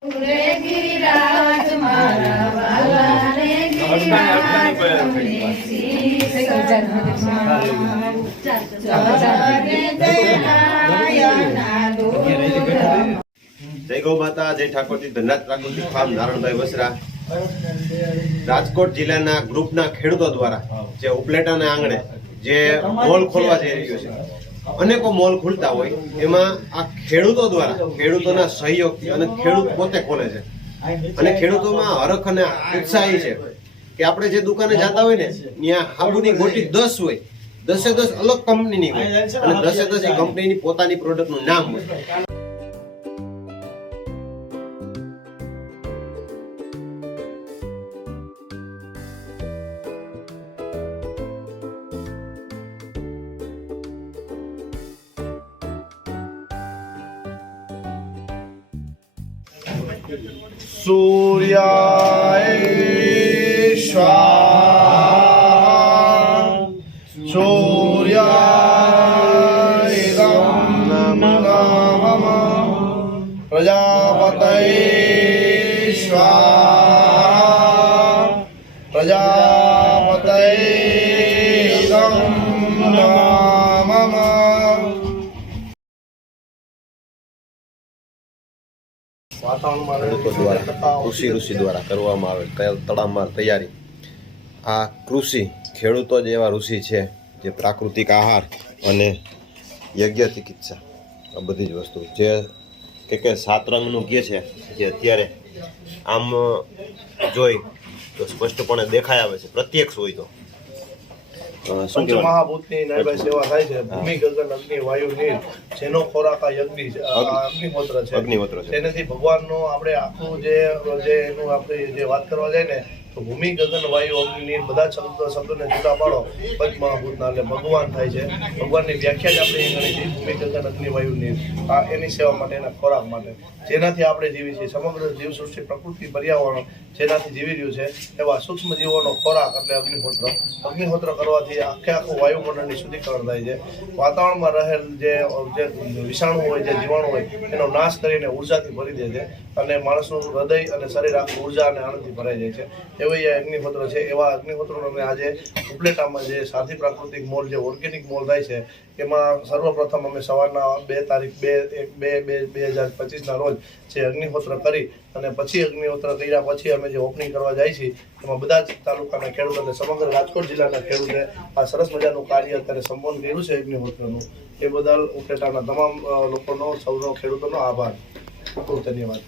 જય ગૌ માતા, જય ઠાકોરજી. ધનરાજ પ્રાકૃતિક ફાર્મ નારણભાઈ વસરા રાજકોટ જિલ્લાના ગ્રુપના ખેડૂતો દ્વારા જે ઉપલેટાના આંગણે જે મોલ ખોલવા જઈ રહ્યો છે, અનેકો મોલ ખુલતા હોય એમાં આ ખેડૂતો દ્વારા ખેડૂતોના સહયોગથી અને ખેડૂત પોતે ખોલે છે. અને ખેડૂતોમાં હરખ અને ઉત્સાહી છે કે આપણે જે દુકાને જતા હોય ને ત્યાં હાબુની ગોટી 10 હોય, 10 અલગ કંપનીની હોય અને 10 કંપનીની પોતાની પ્રોડક્ટનું નામ હોય. सूर्याय स्वाहा सूर्याय नमः प्रजापतये स्वाहा प्रजापतये नमः. ખેડૂતો દ્વારા કૃષિ ઋષિ દ્વારા કરવામાં આવે તડામાર તૈયારી. આ કૃષિ ખેડૂતો જ એવા ઋષિ છે જે પ્રાકૃતિક આહાર અને યજ્ઞ ચિકિત્સા આ બધી જ વસ્તુ જે કે 7 રંગનું કહે છે, જે અત્યારે આમ જોઈ તો સ્પષ્ટપણે દેખાઈ આવે છે, પ્રત્યક્ષ હોય તો. પંચમહાભૂતની નાયબ સેવા થાય છે. ભૂમિ, ગગન, અગ્નિ, વાયુ, નીર, જેનો ખોરાક આ અગ્નિહોત્ર છે. તેનાથી ભગવાનનો આપણે આખું જે એનું આપણે જે વાત કરવા જાય ને તો ભૂમિ, ગગન, વાયુ, અગ્નિ, નીર બધા શબ્દોને જુદા પાડો પંચમહાભૂતના એટલે ભગવાન થાય છે. ભગવાનની વ્યાખ્યા જ આપણે એ ગણી છે, ભૂમિ, ગગન, અગ્નિ, વાયુ, નીર. આ એની સેવા માટે, એના ખોરાક માટે, જેનાથી આપણે જીવી છીએ. સમગ્ર જીવસૃષ્ટિ, પ્રકૃતિ, પર્યાવરણ જેનાથી જીવી રહ્યું છે એવા સૂક્ષ્મ જીવોનો ખોરાક એટલે અગ્નિહોત્ર. અગ્નિહોત્ર કરવાથી આખું વાયુમંડળની શુદ્ધિકરણ થાય છે. વાતાવરણમાં રહેલ જે વિષાણુ હોય, જે જીવાણુ હોય એનો નાશ કરીને ઉર્જાથી ભરી દે છે અને માણસનું હૃદય અને શરીર આખું ઉર્જા અને આનંદથી ભરાઈ જાય છે. એવા એ અગ્નિહોત્ર છે. એવા અગ્નિહોત્રનો અમે આજે ઉપલેટામાં જે સાથી પ્રાકૃતિક મોલ, જે ઓર્ગેનિક મોલ થાય છે, એમાં સર્વપ્રથમ અમે સવારના 2 તારીખ 2/2/2025 રોજ જે અગ્નિહોત્ર કરી અને પછી અગ્નિહોત્ર કર્યા પછી અમે જે ઓપનિંગ કરવા જાય છીએ એમાં બધા જ તાલુકાના ખેડૂત અને સમગ્ર રાજકોટ જિલ્લાના ખેડૂતે આ સરસ મજાનું કાર્ય અત્યારે સંપન્ન કર્યું છે અગ્નિહોત્રનું. એ બદલ ઉપલેટાના તમામ લોકોનો, સૌનો, ખેડૂતોનો આભાર. ખૂબ ધન્યવાદ.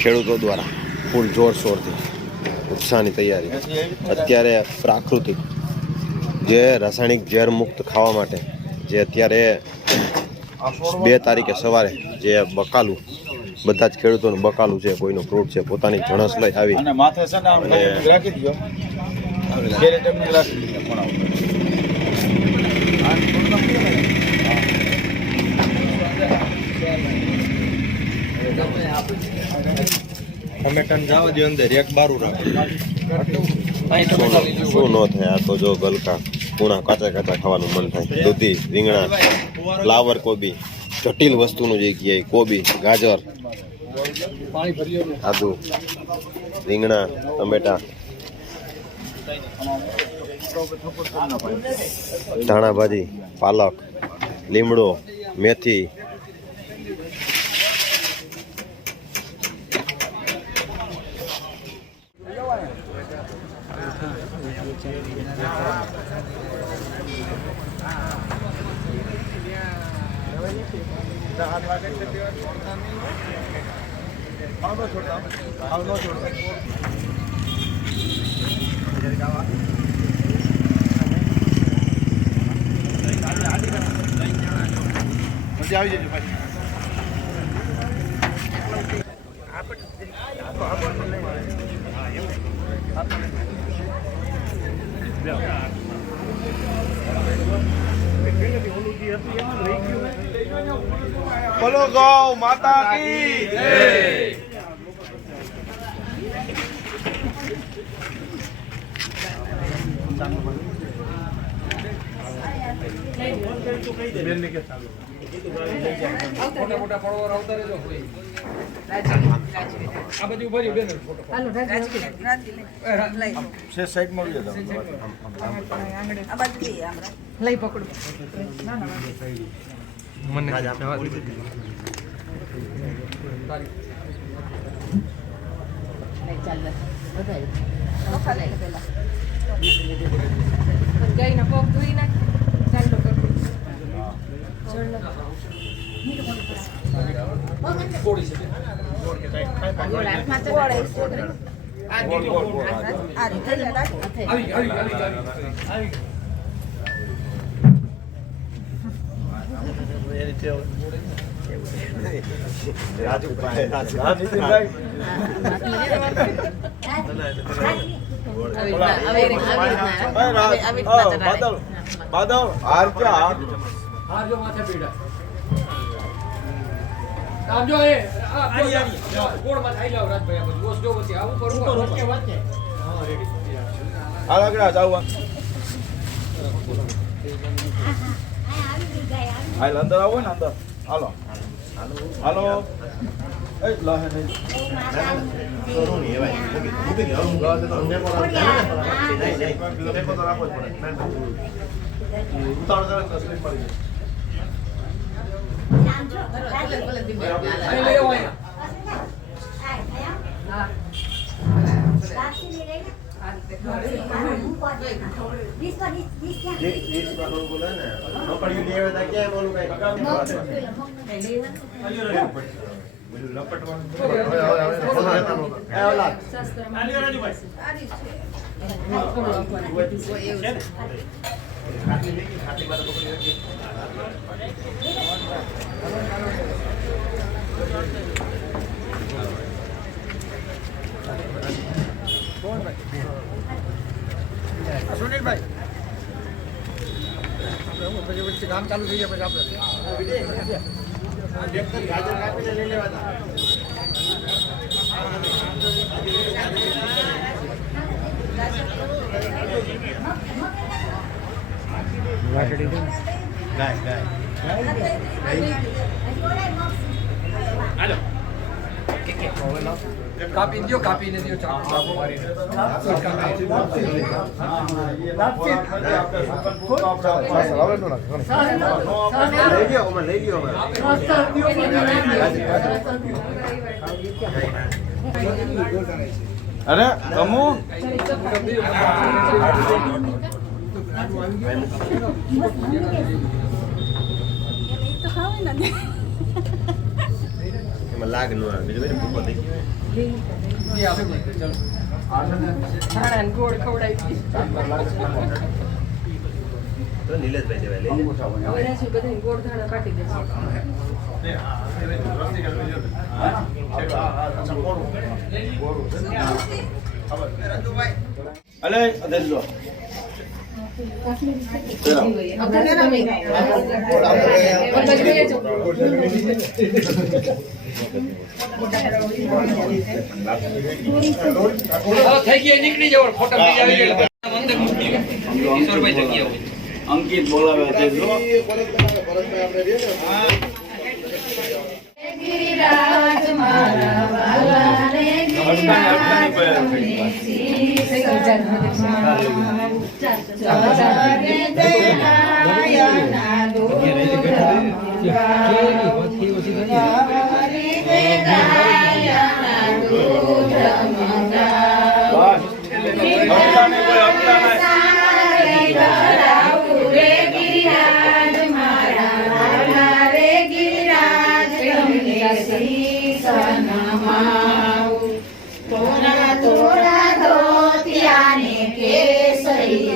ખેડૂતો દ્વારા ફૂલ જોરશોરથી ઉત્સાહની તૈયારી. અત્યારે પ્રાકૃતિક જે રાસાયણિક ઝેર મુક્ત ખાવા માટે જે અત્યારે 2 તારીખે સવારે જે બકાલું, બધા જ ખેડૂતોનું બકાલું છે, કોઈનું ફ્રૂટ છે, પોતાની જણસ લઈ આવી અને શું ન થાય. આ તો જો ગલકા પૂણા કાચા ખાવાનું મન થાય. દૂધી, રીંગણા, ફ્લાવર કોબી, જટિલ વસ્તુનું જે કહે કોબી, ગાજર, આદુ, રીંગણા, ટમેટા, ધાણા ભાજી, પાલક, લીમડો, મેથી, મજા આવી જશે ભાઈ. બોલો ગૌ માતા કી જય. મોટા મોટા ફળો આવતા રહેજો. આ બધી ઉભરી બેન ફોટો હાલો રાજવી સે સાઈડ માં લ્યો લઈ પકડો ના ના મને ચાલ વધારે ગાયના પગ ધોઈ નાખ ચાલો કરો કોડી છે આવી બાદલ હાર ક્યાં હાર જો માથે પીડા આમ જો એ ગોળ માં થઈ જાવ રાજભાઈ આ બધું બોસ જો વચ્ચે આવું કરું વચ્ચે વચ્ચે હા રેડી હાલ આગળ જાવ હાલ અંદર આવો ને અંદર હાલો હાલો એ લહે નહીં અહીં લઈ આવો સુનિલભાઈ પછી વચ્ચે કામ ચાલુ થઈ જાય પછી આપણે કાપી દો કાપીને દો ચાકુ મારીને અરે તમુ એમાં લાગ ન આવે બીજું બધું ભૂકો થઈ ગયો ગોળ ખવડાવી તો નિલેશભાઈ દેવાય લઈ હવે રાજુ બધા ગોળ ધાણા કાઢી દેશે અલે અદર લો થઈ ગયા નીકળી જાવ ફોટો આવી ગયા અંદર મૂકી ઈશ્વરભાઈ જગ્યા અંકિત બોલાવે તે લો ગિરિરાજ મારા વાલા રે ગિરિરાજ તોરા તોરા ધોતિયાને કેસરી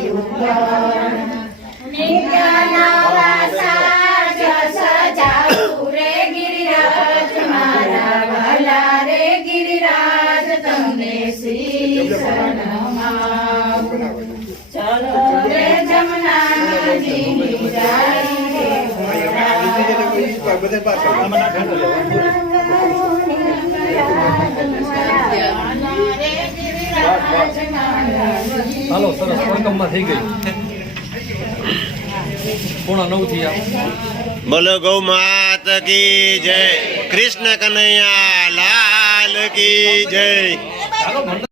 નિત્યાના સાજ સજાવું રે ગિરિરાજ મારા વાલા રે ગિરિરાજ તમને શીશ નમાવું ચલો રે જમનાજીની હાલો સરસ પડકમમાં થઈ ગઈ 9:30 થયા બોલો ગૌ માત કી જય કૃષ્ણ કનૈયા લાલ કી જય.